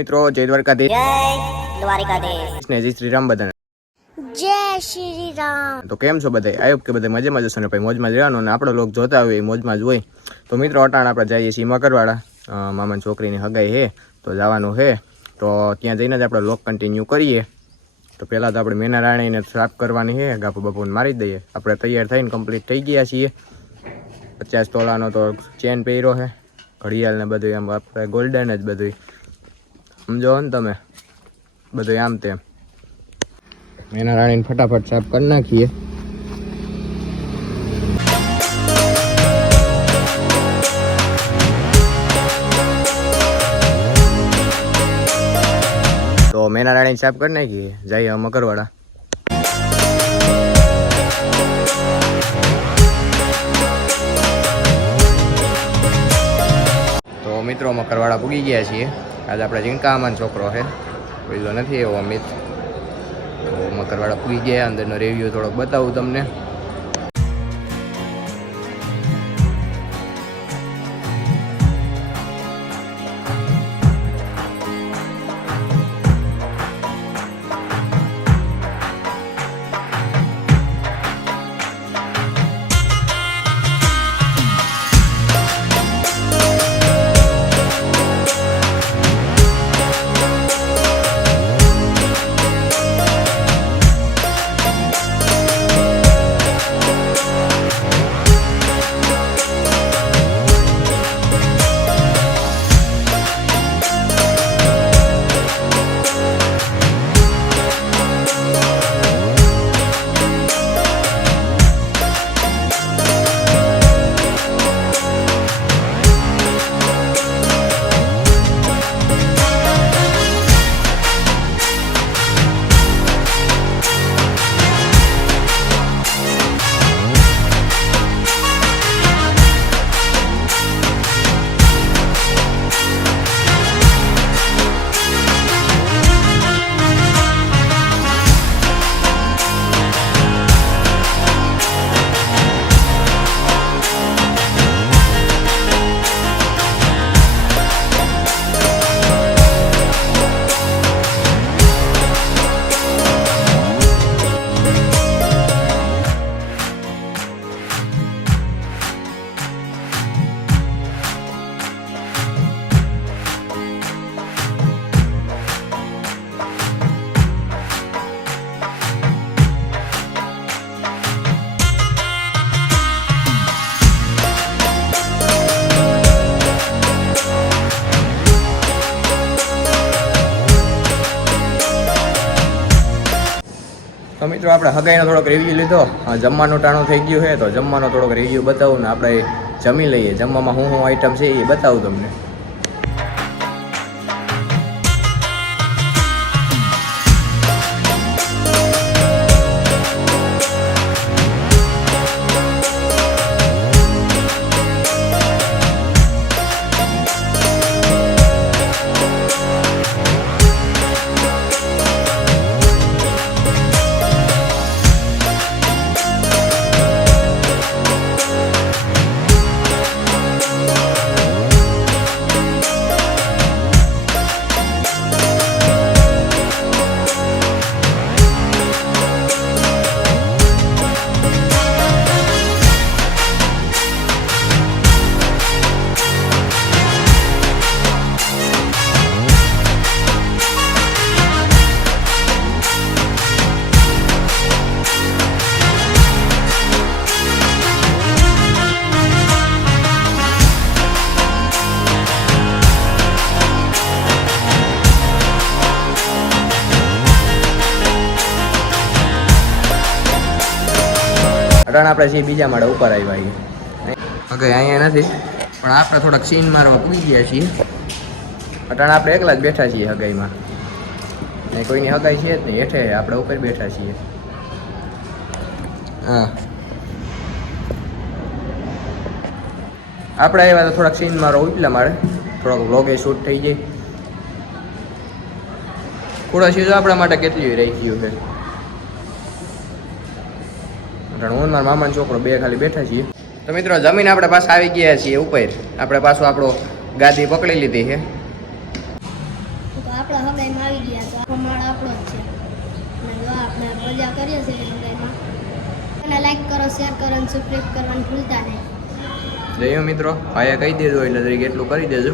મિત્રો જય દ્વારકાધીશ. જય દ્વારકાધીશ ને જય શ્રી રામ બધાને. જય શ્રી રામ. તો કેમ છો બધા? આયોગ કે બધા મજામાં જશો ને ભાઈ, મોજમાં જ રહેવાનું અને આપણો લોક જોતા હોય મોજમાં જ હોય. તો મિત્રો અટાણ આપણે જઈએ છીએ મકરવાડા, મામાની છોકરીની હગાઈ હે તો જવાનું હે. તો ત્યાં જઈને જ આપણે લોક કન્ટિન્યુ કરીએ. તો પહેલાં તો આપણે મેના રાણીને સાફ કરવાની છે, ગાપુ બાપુને મારી દઈએ. આપણે તૈયાર થઈને કમ્પ્લીટ થઈ ગયા છીએ. 50 તોલાનો તો ચેન પહેર્યો છે, ઘડિયાળ ને બધું એમ આપણે ગોલ્ડન જ બધું સમજો ને તમે, બધું આમ તેમ. મેના રાણીને ફટાફટ સાફ કરી નાખીએ. તો મેના રાણીને સાફ કરી નાખીએ, જઈએ મકરવાડા. તો મિત્રો મકરવાડા પૂગી ગયા છીએ. આજે આપણે ઝીંકામાનો છોકરો છે, પેલો નથી એવો અમિત. તો મકરવાડા પૂગી ગયા, અંદરનો રિવ્યૂ થોડોક બતાવું તમને. તો મિત્રો આપણે હગાઈનો થોડોક રિવ્યૂ લીધો. જમવાનું ટાણું થઈ ગયું છે, તો જમવાનો થોડોક રિવ્યૂ બતાવું ને આપણે જમી લઈએ. જમવામાં શું શું આઈટમ છે એ બતાવું તમને. અટાણ આપણે છીએ બીજા માળે ઉપર આવ્યા. હગાઈ અહીંયા નથી, પણ આપણે થોડાક સીન મારવા પૂગી ગયા છીએ. અટાણ આપણે એકલા જ બેઠા છીએ હગાઈમાં, ને કોઈની હગાઈ છે જ નહીં. હેઠે આપણે ઉપર બેઠા છીએ. હા, આપણે આવ્યા તો થોડાક સીન મારો ઉપલા માળે, થોડોક વ્લોગે શૂટ થઈ જાય. થોડા સીઝો આપણા માટે કેટલી રહી ગયું છે. હું મારા મામાનો છોકરો બે ખાલી બેઠા છીએ. તો મિત્રો જમીન આપણે પાછા આવી ગયા છીએ ઉપર. આપણે પાછું આપણો ગાદી પકડી લીધી છે. આવી ગયા તો આખો માળ આપણો જ છે અને જો આપણે મજા કરીએ છીએ હંગાઈમાં અને લાઈક કરો શેર કરો અને સબસ્ક્રાઈબ કરવાનું ભૂલતા નહીં. જઈએ મિત્રો ભાઈએ કહી દેજો એટલે તરીકે એટલું કરી દેજો.